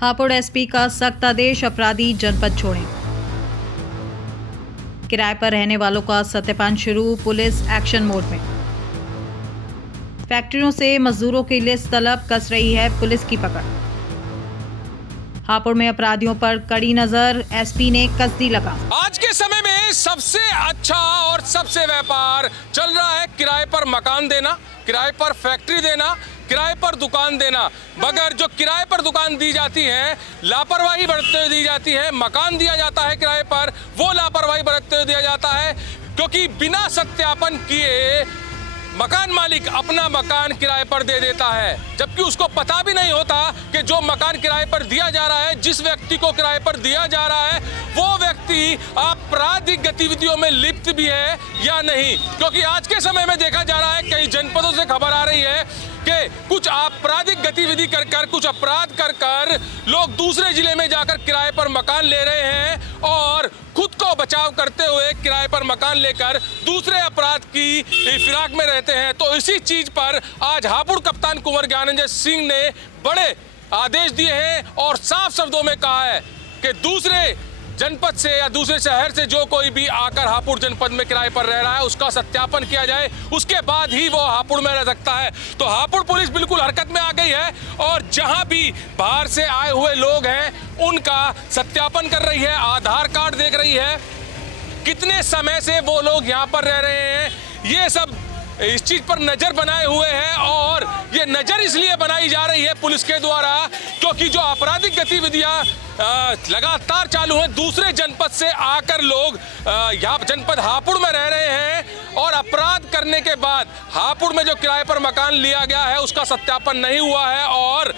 Hapur SP का सख्त आदेश, अपराधी जनपद छोड़ें। किराए पर रहने वालों का सत्यापन शुरू, पुलिस एक्शन मोड में। फैक्ट्रियों से मजदूरों की लिस्ट तलब, कस रही है पुलिस की पकड़। हापुड़ में अपराधियों पर कड़ी नजर, एसपी ने कस दी लगाम। आज के समय में सबसे अच्छा और सबसे व्यापार चल रहा है किराए पर मकान देना, किराए पर फैक्ट्री देना, किराए पर दुकान देना। मगर जो किराए पर दुकान दी जाती है, लापरवाही बरतते हुए दी जाती है, मकान दिया जाता है किराए पर, वो लापरवाही बरतते हुए दिया जाता है, क्योंकि बिना सत्यापन किए मकान मालिक अपना मकान किराए पर दे देता है, जबकि उसको पता भी नहीं होता कि जो मकान किराए पर दिया जा रहा है, जिस व्यक्ति को किराए पर दिया जा रहा है, वो व्यक्ति आपराधिक गतिविधियों में लिप्त भी है या नहीं। क्योंकि आज के समय में देखा जा रहा है, कई जनपदों से खबर आ रही है कि कुछ आपराधिक गतिविधि कर कुछ अपराध कर लोग दूसरे जिले में जाकर किराए पर मकान ले रहे हैं और खुद को बचाव करते हुए किराए पर मकान लेकर दूसरे अपराध की फिराक में रहते हैं। तो इसी चीज पर आज हापुड़ कप्तान कुंवर ज्ञानंजय सिंह ने बड़े आदेश दिए हैं और साफ शब्दों में कहा है कि दूसरे जनपद से या दूसरे शहर से जो कोई भी आकर हापुड़ जनपद में किराए पर रह रहा है, उसका सत्यापन किया जाए, उसके बाद ही वो हापुड़ में रह सकता है। तो हापुड़ पुलिस बिल्कुल हरकत में आ गई है और जहां भी बाहर से आए हुए लोग हैं, उनका सत्यापन कर रही है, आधार कार्ड देख रही है, कितने समय से वो लोग यहाँ पर रह रहे हैं, ये सब इस चीज पर नजर बनाए हुए हैं। और ये नजर इसलिए बनाई जा रही है पुलिस के द्वारा, क्योंकि जो आपराधिक गतिविधियां लगातार चालू हैं, दूसरे जनपद से आकर लोग यहाँ जनपद हापुड़ में रह रहे हैं और अपराध करने के बाद हापुड़ में जो किराए पर मकान लिया गया है, उसका सत्यापन नहीं हुआ है और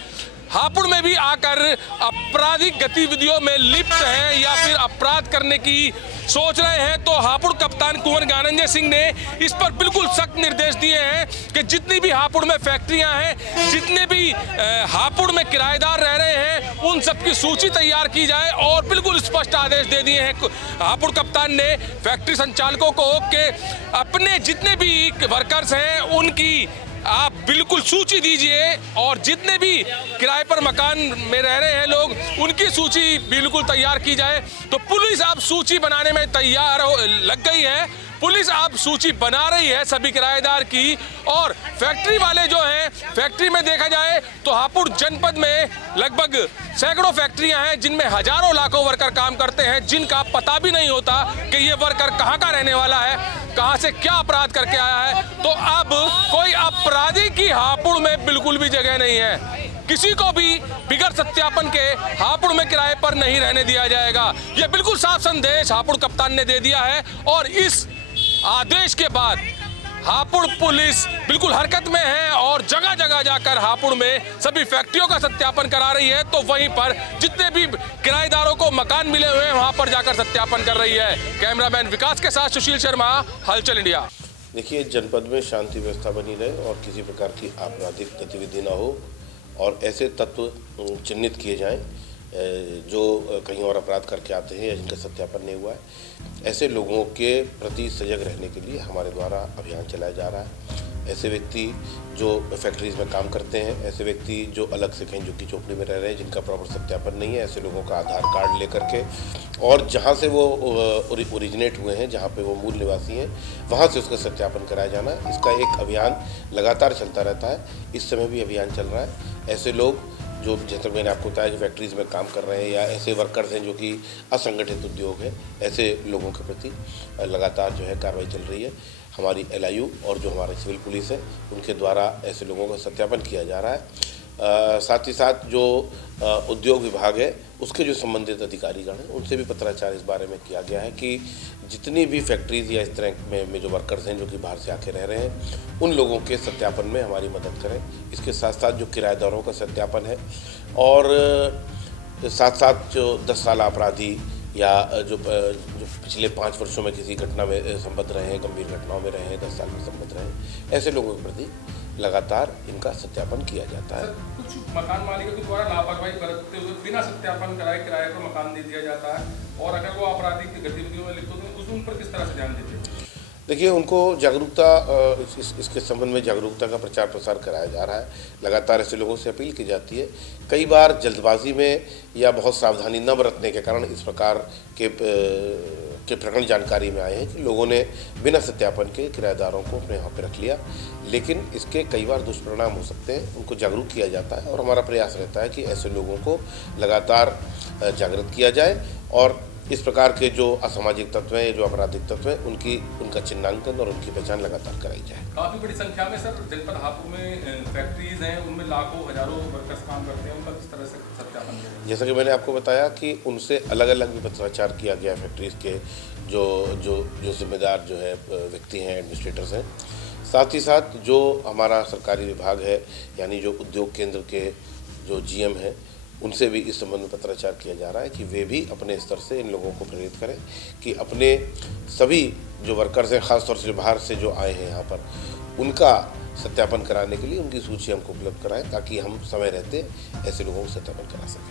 हापुड़ में भी आकर आपराधिक गतिविधियों में लिप्त हैं या फिर अपराध करने की सोच रहे हैं। तो हापुड़ कप्तान कुंवर ज्ञानंजय सिंह ने इस पर बिल्कुल सख्त निर्देश दिए हैं कि जितनी भी हापुड़ में फैक्ट्रियां हैं, जितने भी हापुड़ में किराएदार रह रहे हैं, उन सब की सूची तैयार की जाए और बिल्कुल स्पष्ट आदेश दे दिए हैं हापुड़ कप्तान ने फैक्ट्री संचालकों को कि अपने जितने भी वर्कर्स हैं उनकी आप बिल्कुल सूची दीजिए और जितने भी किराए पर मकान में रह रहे हैं लोग, उनकी सूची बिल्कुल तैयार की जाए। तो पुलिस अब सूची बनाने में तैयार लग गई है, पुलिस अब सूची बना रही है सभी किराएदार की। और फैक्ट्री वाले जो हैं, फैक्ट्री में देखा जाए तो हापुड़ जनपद में लगभग सैकड़ों फैक्ट्रियां हैं जिनमें हजारों लाखों वर्कर काम करते हैं, जिनका पता भी नहीं होता कि ये वर्कर कहाँ का रहने वाला है, कहाँ से क्या अपराध करके आया है। तो अब कोई अपराधी की हापुड़ में बिल्कुल भी जगह नहीं है, किसी को भी बिगड़ सत्यापन के हापुड़ में किराए पर नहीं रहने दिया जाएगा। यह बिल्कुल साफ संदेश हापुड़ कप्तान ने दे दिया है और इस आदेश के बाद हापुड़ पुलिस बिल्कुल हरकत में है और जगह जगह जाकर हापुड़ में सभी फैक्ट्रियों का सत्यापन करा रही है। तो वहीं पर जितने भी किराएदारों को मकान मिले हुए हैं, वहां पर जाकर सत्यापन कर रही है। कैमरामैन विकास के साथ सुशील शर्मा, हलचल इंडिया। देखिए, जनपद में शांति व्यवस्था बनी रहे और किसी प्रकार की आपराधिक गतिविधि ना हो और ऐसे तत्व चिन्हित किए जाएं जो कहीं और अपराध करके आते हैं या जिनका सत्यापन नहीं हुआ है। ऐसे लोगों के प्रति सजग रहने के लिए हमारे द्वारा अभियान चलाया जा रहा है। ऐसे व्यक्ति जो फैक्ट्रीज में काम करते हैं, ऐसे व्यक्ति जो अलग से कहीं झुग्गी चौपड़ी में रह रहे हैं, जिनका प्रॉपर सत्यापन नहीं है, ऐसे लोगों का आधार कार्ड लेकर के और जहाँ से वो ओरिजिनेट हुए हैं, जहाँ पे वो मूल निवासी हैं, वहाँ से उसका सत्यापन कराया जाना। इसका एक अभियान लगातार चलता रहता है, इस समय भी अभियान चल रहा है। ऐसे लोग जो, जैसे मैंने आपको बताया कि फैक्ट्रीज़ में काम कर रहे हैं या ऐसे वर्कर्स हैं जो कि असंगठित उद्योग है, ऐसे लोगों के प्रति लगातार जो है कार्रवाई चल रही है। हमारी LIU और जो हमारी सिविल पुलिस है, उनके द्वारा ऐसे लोगों का सत्यापन किया जा रहा है। साथ ही साथ जो उद्योग विभाग है, उसके जो संबंधित अधिकारीगण हैं, उनसे भी पत्राचार इस बारे में किया गया है कि जितनी भी फैक्ट्रीज़ या इस तरह में जो वर्कर्स हैं जो कि बाहर से आके रह रहे हैं, उन लोगों के सत्यापन में हमारी मदद करें। इसके साथ साथ जो किराएदारों का सत्यापन है और साथ साथ जो 10 साल अपराधी या जो पिछले 5 वर्षों में किसी घटना में संबद्ध रहे हैं, गंभीर घटनाओं में रहे हैं, 10 साल में संबद्ध रहे हैं, ऐसे लोगों के प्रति लगातार इनका सत्यापन किया जाता है। कुछ मकान मालिकों के द्वारा लापरवाही बरतते हुए बिना सत्यापन कराए किराए पर मकान दे दिया जाता है और अगर वो आपराधिक गतिविधियों में लिप्त होते हैं, उस पर किस तरह से ध्यान देते हैं? देखिए, उनको जागरूकता इसके संबंध में जागरूकता का प्रचार प्रसार कराया जा रहा है। लगातार ऐसे लोगों से अपील की जाती है। कई बार जल्दबाजी में या बहुत सावधानी न बरतने के कारण इस प्रकार के प्रकरण जानकारी में आए हैं कि लोगों ने बिना सत्यापन के किराएदारों को अपने यहाँ पे रख लिया, लेकिन इसके कई बार दुष्परिणाम हो सकते हैं। उनको जागरूक किया जाता है और हमारा प्रयास रहता है कि ऐसे लोगों को लगातार जागृत किया जाए और इस प्रकार के जो असामाजिक तत्व हैं, जो आपराधिक तत्व हैं, उनका चिन्हांकन और उनकी पहचान लगातार कराई जाए। काफी बड़ी संख्या में सर जनपद हापुड़ में फैक्ट्रीज हैं, उनमें लाखों हजारों वर्कर्स काम करते हैं, उनका किस तरह से सत्यापन किया? जैसा कि मैंने आपको बताया कि उनसे अलग अलग भी पत्राचार किया गया फैक्ट्रीज के जो जिम्मेदार जो है व्यक्ति हैं, एडमिनिस्ट्रेटर्स हैं। साथ ही साथ जो हमारा सरकारी विभाग है, यानी जो उद्योग केंद्र के जो GM हैं, उनसे भी इस संबंध में पत्राचार किया जा रहा है कि वे भी अपने स्तर से इन लोगों को प्रेरित करें कि अपने सभी जो वर्कर्स हैं, ख़ासतौर से जो बाहर से जो आए हैं यहाँ पर, उनका सत्यापन कराने के लिए उनकी सूची हमको उपलब्ध कराएं ताकि हम समय रहते ऐसे लोगों को सत्यापन करा सकें।